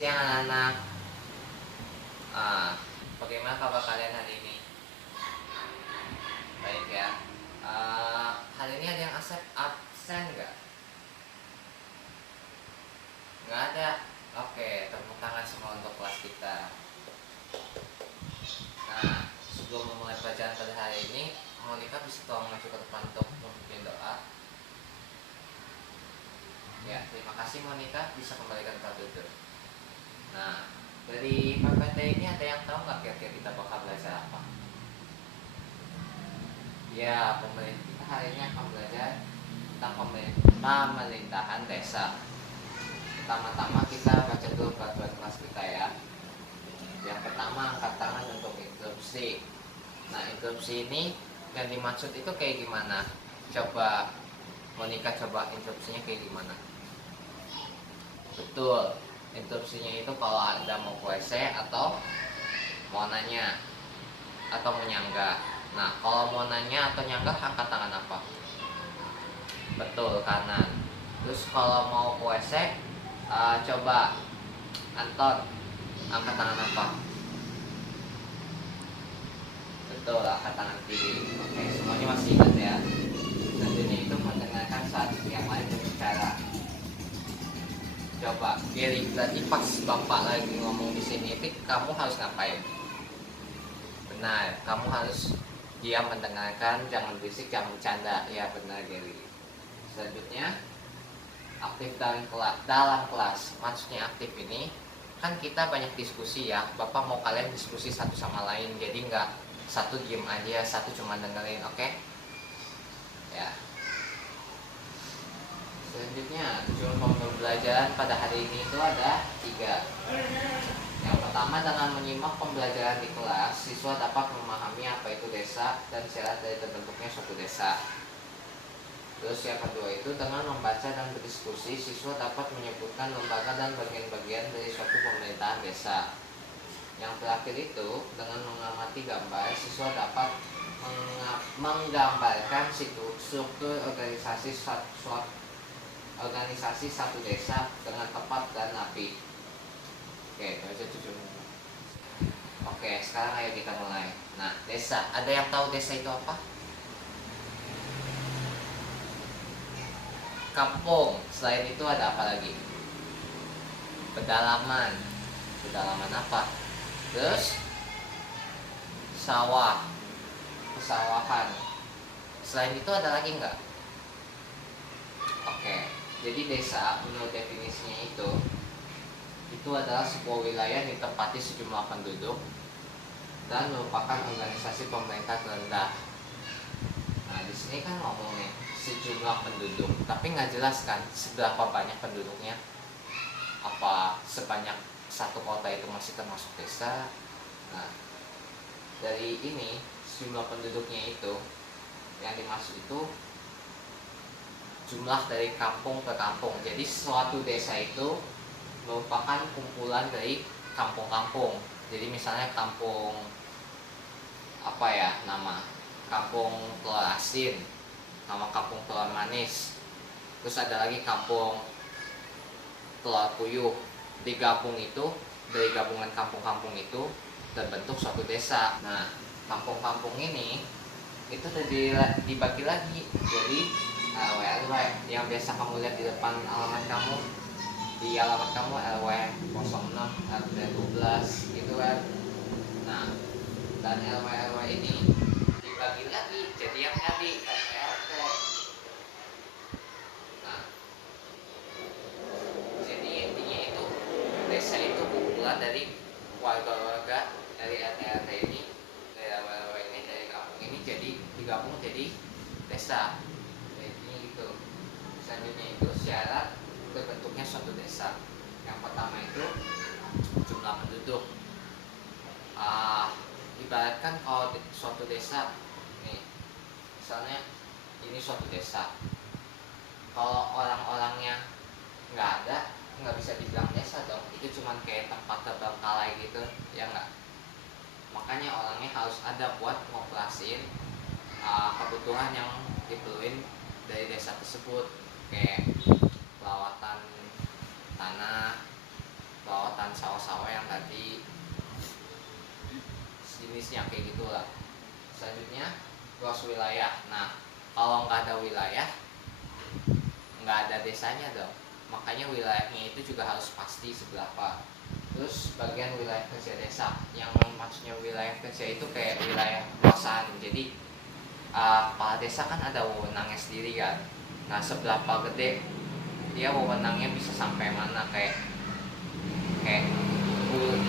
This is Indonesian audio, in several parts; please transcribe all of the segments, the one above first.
Siang anak-anak. Ah, Bagaimana kabar kalian hari ini? Baik ya. Hari ini ada yang absen nggak? Nggak ada. Oke, tepuk tangan semua untuk kelas kita. Nah, sebelum memulai pelajaran pada hari ini, Monica bisa tolong maju ke depan untuk memimpin doa. Ya, terima kasih Monica, bisa kembali ke tempat duduk. Nah, dari PPT ini ada yang tahu nggak kira-kira kita bakal belajar apa? Ya, pemerintah kita hari ini akan belajar tentang pemerintahan desa. Pertama-tama kita baca dulu peraturan kelas kita ya. Yang pertama, angkat tangan untuk interupsi. Nah, interupsi ini yang dimaksud itu kayak gimana? Coba Monica coba interupsinya kayak gimana? Betul, interupsinya itu kalau Anda mau ke WC atau mau nanya atau menyanggah. Nah, kalau mau nanya atau nyanggah angkat tangan apa? Betul, kanan. Terus kalau mau ke WC, coba Anton, angkat tangan apa? Betul, angkat tangan kiri. Oke, semuanya masih ingat ya. Selanjutnya itu mendengarkan saat yang lain berbicara. Coba, Gary, berarti pas Bapak lagi ngomong di sini, kamu harus ngapain? Benar, kamu harus diam mendengarkan, jangan berisik, jangan bercanda. Ya benar, Gary. Selanjutnya, aktif dalam kelas. Maksudnya aktif ini kan kita banyak diskusi ya. Bapak mau kalian diskusi satu sama lain, jadi nggak satu diem aja, satu cuma dengerin, oke? Ya. Selanjutnya, tujuan pembelajaran pada hari ini itu ada 3. Yang pertama, dengan menyimak pembelajaran di kelas, siswa dapat memahami apa itu desa dan syarat dari terbentuknya suatu desa. Terus yang kedua itu, dengan membaca dan berdiskusi, siswa dapat menyebutkan lembaga dan bagian-bagian dari suatu pemerintahan desa. Yang terakhir itu, dengan mengamati gambar, siswa dapat menggambarkan struktur organisasi satu desa dengan tepat dan rapi. Oke, sekarang ayo kita mulai. Nah, desa, ada yang tahu desa itu apa? Kampung. Selain itu ada apa lagi? Pedalaman. Pedalaman apa? Terus sawah, pesawahan. Selain itu ada lagi nggak? Oke, jadi desa menurut definisinya itu adalah sebuah wilayah yang ditempati sejumlah penduduk dan merupakan organisasi pemerintah terendah. Nah, di sini kan ngomongnya sejumlah penduduk, tapi nggak jelas kan seberapa banyak penduduknya. Apa sebanyak satu kota itu masih termasuk desa? Nah, dari ini jumlah penduduknya itu yang dimaksud itu jumlah dari kampung ke kampung. Jadi suatu desa itu merupakan kumpulan dari kampung-kampung. Jadi misalnya kampung apa ya nama? Kampung Telur Asin, nama kampung Telur Manis. Terus ada lagi kampung Telur Puyuh. Digabung itu, dari gabungan kampung-kampung itu terbentuk suatu desa. Nah, kampung-kampung ini itu dibagi lagi jadi RW yang biasa kamu lihat di depan alamat kamu. Di alamat kamu RW 06, RW 12 gitu kan. Nah, dan RW ini dibagi lagi jadi yang tadi RT. Nah, jadi intinya itu desa itu kumpulan dari warga-warga dari RT ini, dari RW ini, dari kampung ini, jadi digabung jadi desa. Jadi gitu. Selanjutnya itu syarat terbentuknya suatu desa. Yang pertama itu jumlah penduduk. Ibaratkan kalau suatu desa nih, misalnya ini suatu desa, kalau orang-orangnya nggak ada, nggak bisa dibilang desa dong. Itu cuman kayak tempat terbengkalai gitu ya nggak. Makanya orangnya harus ada buat ngoperasiin kebutuhan yang diperluin dari desa tersebut, kayak perawatan tanah, lautan sawah-sawah yang tadi jenisnya kayak gitulah. Selanjutnya luas wilayah. Nah, kalau nggak ada wilayah, nggak ada desanya dong. Makanya wilayahnya itu juga harus pasti seberapa. Terus bagian wilayah kerja desa, yang maksudnya wilayah kerja itu kayak wilayah kekuasaan. Jadi kepala desa kan ada wewenangnya sendiri kan. Nah, seberapa gede dia wewenangnya bisa sampai mana, kayak kayak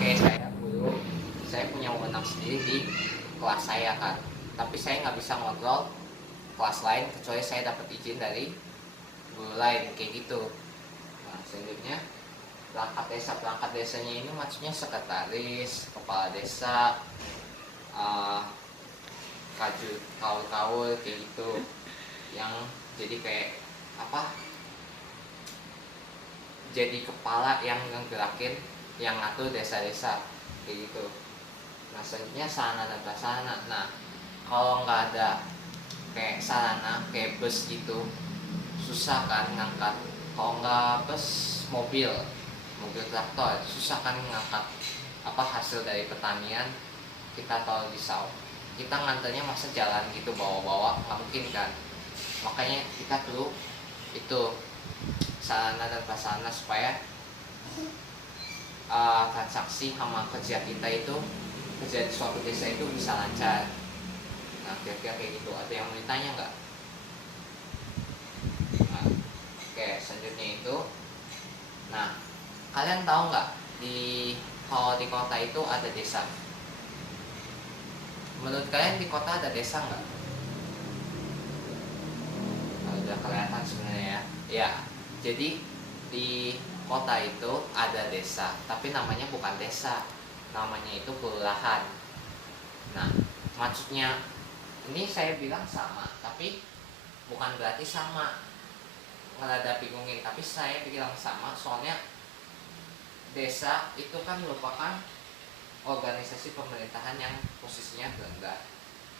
kayak saya dulu, saya punya wewenang sendiri di kelas saya kan, tapi saya nggak bisa ngontrol kelas lain kecuali saya dapat izin dari guru lain kayak gitu. Nah, selanjutnya perangkat desanya ini maksudnya sekretaris, kepala desa, kajut, kaul kayak gitu, yang jadi kayak apa, jadi kepala yang ngegerakin, yang ngatur desa-desa kayak gitu. Nah, selanjutnya sarana dan prasarana. Nah, kalau nggak ada kayak sarana kayak bus gitu, susah kan ngangkat. Kalau nggak bus, mobil traktor, susah kan ngangkat apa hasil dari pertanian kita taruh di sawah. Kita nganternya masa jalan gitu bawa-bawa, nggak mungkin kan. Makanya kita perlu itu sarana dan prasarana supaya transaksi sama kerja kita itu, kerja di suatu desa itu bisa lancar. Nah, kira-kira kayak gitu. Ada yang mau ditanya nggak? Nah, oke, selanjutnya itu, nah, kalian tahu nggak kalau di kota itu ada desa? Menurut kalian di kota ada desa nggak? Nah, udah kelihatan sebenarnya ya. Ya, jadi di kota itu ada desa, tapi namanya bukan desa, namanya itu kelurahan. Nah, maksudnya ini saya bilang sama, tapi bukan berarti sama. Ngerada bingungin, tapi saya bilang sama soalnya desa itu kan merupakan organisasi pemerintahan yang posisinya rendah.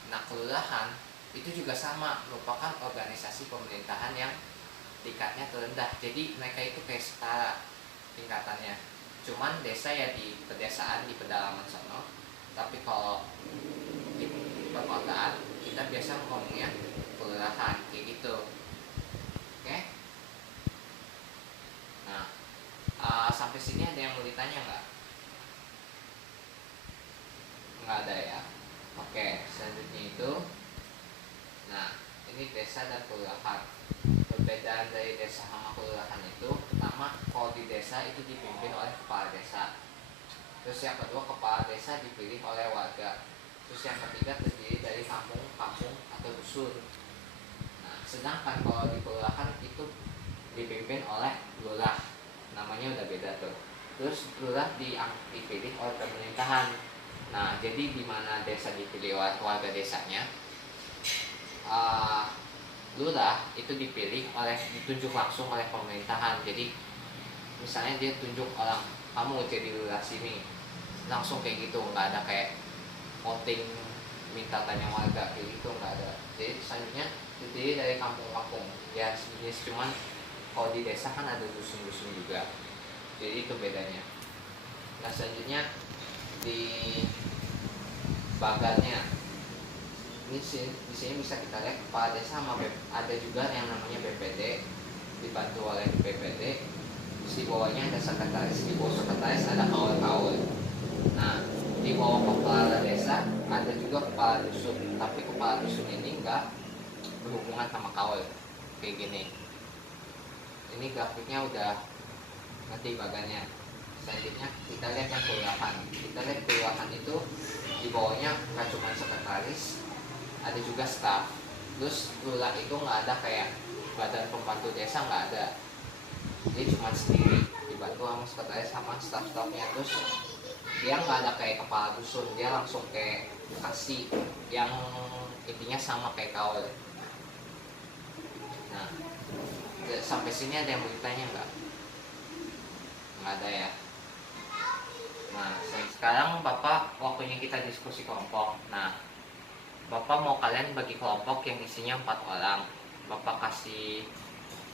Nah, kelurahan itu juga sama, merupakan organisasi pemerintahan yang tingkatnya terendah. Jadi mereka itu kayak setara tingkatannya. Cuman desa ya di pedesaan, di pedalaman sono. Tapi kalau di perkotaan kita biasa ngomongnya kelurahan kayak gitu. Oke? Nah, sampai sini ada yang mau ditanya nggak? Nggak ada ya. Oke, selanjutnya itu, nah, ini desa dan kelurahan. Perbedaan dari desa sama kelurahan itu, pertama, kalau di desa itu dipimpin oleh kepala desa. Terus yang kedua, kepala desa dipilih oleh warga. Terus yang ketiga, terdiri dari kampung-kampung atau dusun. Nah, sedangkan kalau di kelurahan itu dipimpin oleh lurah, namanya udah beda tuh. Terus lurah dipilih oleh pemerintahan. Nah, jadi di mana desa dipilih oleh warga desanya, lurah itu ditunjuk langsung oleh pemerintahan. Jadi misalnya dia tunjuk orang, kamu jadi lurah sini, langsung kayak gitu, nggak ada kayak voting minta tanya warga kayak gitu, nggak ada. Jadi selanjutnya terdiri dari kampung-kampung ya sejenis, cuman kalau di desa kan ada dusun-dusun juga, jadi itu bedanya. Nah, selanjutnya di bagannya ini di sini bisa kita lihat kepala desa sama ada juga yang namanya BPD, dibantu oleh BPD. Terus di bawahnya ada sekretaris, di bawah sekretaris ada kaul-kaul. Nah, di bawah kepala desa ada juga kepala dusun, tapi kepala dusun ini enggak berhubungan sama kaul kayak gini. Ini grafiknya udah nanti bagannya. Selanjutnya kita lihat yang kelurahan. Kita lihat kelurahan itu di bawahnya nggak cuma sekretaris, ada juga staff. Terus lurah itu nggak ada kayak badan pembantu desa, nggak ada. Dia cuma sendiri, dibantu sama sekretaris sama staff-staffnya. Terus dia nggak ada kayak kepala dusun, dia langsung kayak kasih yang intinya sama kayak kaul. Nah, sampai sini ada yang mau ditanya nggak? Nggak ada ya. Nah, sekarang Bapak waktunya kita diskusi kelompok. Nah, Bapak mau kalian bagi kelompok yang isinya 4 orang. Bapak kasih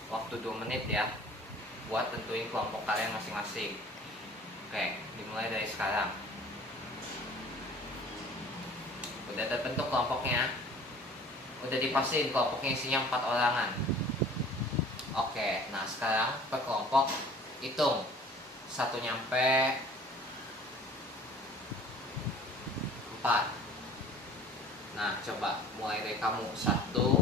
waktu 2 menit ya buat tentuin kelompok kalian masing-masing. dimulai dari sekarang. Udah terbentuk kelompoknya, udah dipastiin kelompoknya isinya 4 orangan. Oke, nah sekarang per kelompok hitung 1 nyampe 4. Nah coba mulai dari kamu. 1, 2,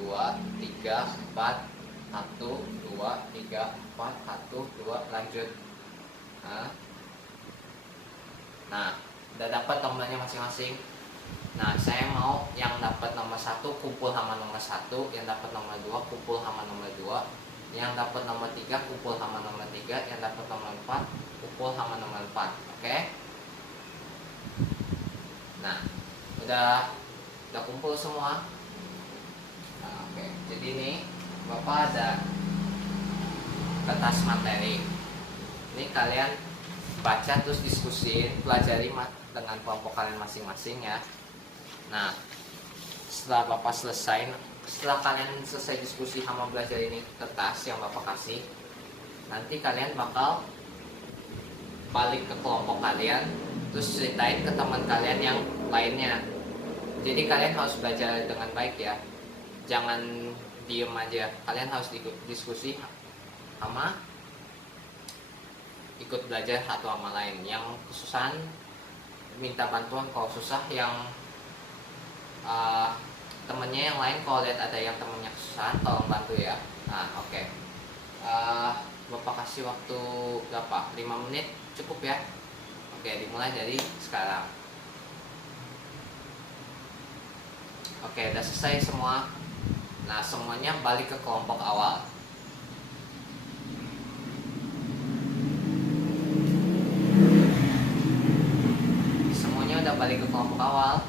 3, 4. 1, 2, 3, 4. 1, 2, lanjut. Nah udah dapat nomornya masing-masing. Nah saya mau yang dapat nomor 1 kumpul sama nomor 1, yang dapat nomor 2 kumpul sama nomor 2, yang dapat nomor 3 kumpul sama nomor 3, yang dapat nomor 4 kumpul sama nomor 4. Oke? Nah udah kumpul semua. Nah, oke. Jadi nih Bapak ada kertas materi. Ini kalian baca terus diskusiin, pelajari dengan kelompok kalian masing-masing ya. Nah, setelah kalian selesai diskusi sama belajar ini kertas yang Bapak kasih, nanti kalian bakal balik ke kelompok kalian, terus ceritain ke teman kalian yang lainnya. Jadi kalian harus belajar dengan baik ya, jangan diem aja. Kalian harus diskusi sama, ikut belajar satu sama lain. Yang kesusahan minta bantuan, kalau susah yang temennya yang lain, kalau lihat ada yang temennya kesusahan tolong bantu ya. Nah oke. Bapak kasih waktu berapa? 5 menit cukup ya. Oke, dimulai dari sekarang. Oke, udah selesai semua. Nah semuanya balik ke kelompok awal. Semuanya udah balik ke kelompok awal.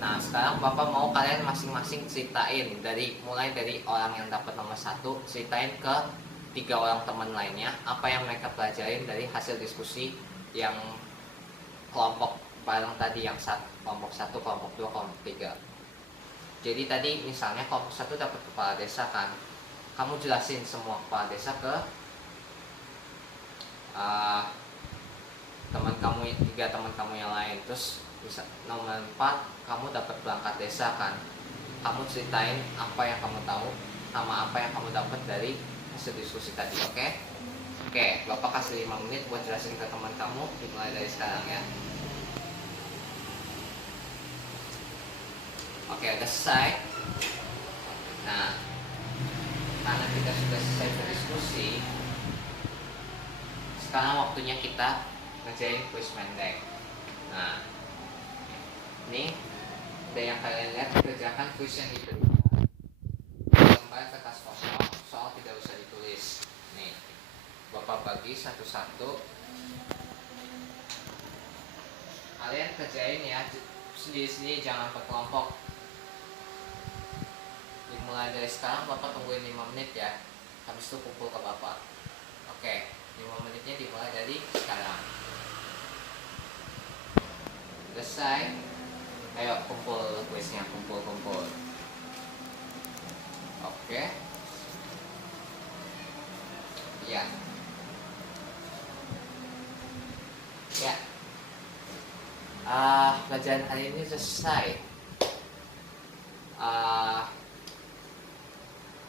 Nah sekarang Bapak mau kalian masing-masing ceritain mulai dari orang yang dapat nomor 1, ceritain ke 3 orang teman lainnya apa yang mereka pelajarin dari hasil diskusi yang kelompok bareng tadi, yang kelompok 1, kelompok 2, kelompok 3. Jadi tadi misalnya kelompok 1 dapat kepala desa kan, kamu jelasin semua kepala desa ke teman kamu, 3 teman kamu yang lain. Terus bisa nomor 4 kamu dapat perangkat desa kan, kamu ceritain apa yang kamu tahu sama apa yang kamu dapat dari hasil diskusi tadi. Oke, Bapak kasih 5 menit buat jelasin ke teman kamu, dimulai dari sekarang ya. Oke, udah selesai. Nah karena kita sudah selesai berdiskusi, sekarang waktunya kita ngerjain kuis pendek. Nah ini ada yang kalian lihat, kerjakan kuis yang diberi lembar kertas kosong, soal tidak usah ditulis. Nih Bapak bagi satu-satu, kalian kerjain ya sendiri-sendiri, jangan per kelompok. Dimulai dari sekarang, Bapak tungguin 5 menit ya, habis itu kumpul ke Bapak. Oke, 5 menitnya dimulai dari sekarang. Selesai. Ayo kumpul kuisnya, kumpul. Oke. Ya. Pelajaran hari ini selesai.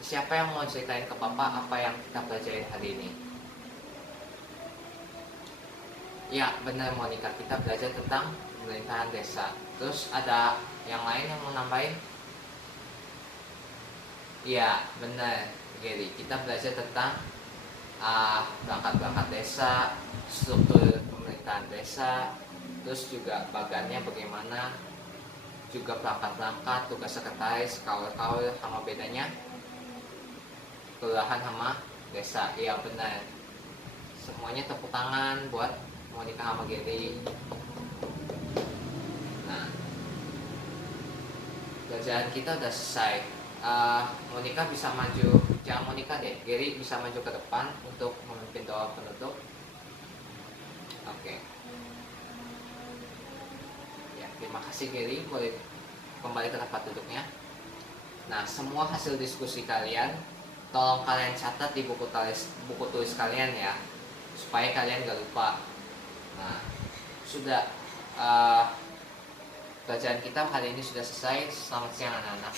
Siapa yang mau ceritain ke Bapak apa yang kita pelajarin hari ini? Ya benar Monica, kita belajar tentang pemerintahan desa. Terus ada yang lain yang mau nambahin? Iya benar Gary, kita belajar tentang perangkat desa, struktur pemerintahan desa, terus juga bagannya bagaimana, juga perangkat, tugas sekretaris, kaul sama bedanya kelurahan sama desa. Iya benar. Semuanya tepuk tangan buat Monica sama Gary. Nah pelajaran kita udah selesai. Monica bisa maju, jangan Monica deh, Gary bisa maju ke depan untuk memimpin doa penutup. Oke. Ya, terima kasih Gary, boleh kembali ke tempat duduknya. Nah, semua hasil diskusi kalian tolong kalian catat di buku tulis kalian ya, supaya kalian gak lupa. Nah sudah bacaan kita hari ini sudah selesai. Selamat siang anak-anak.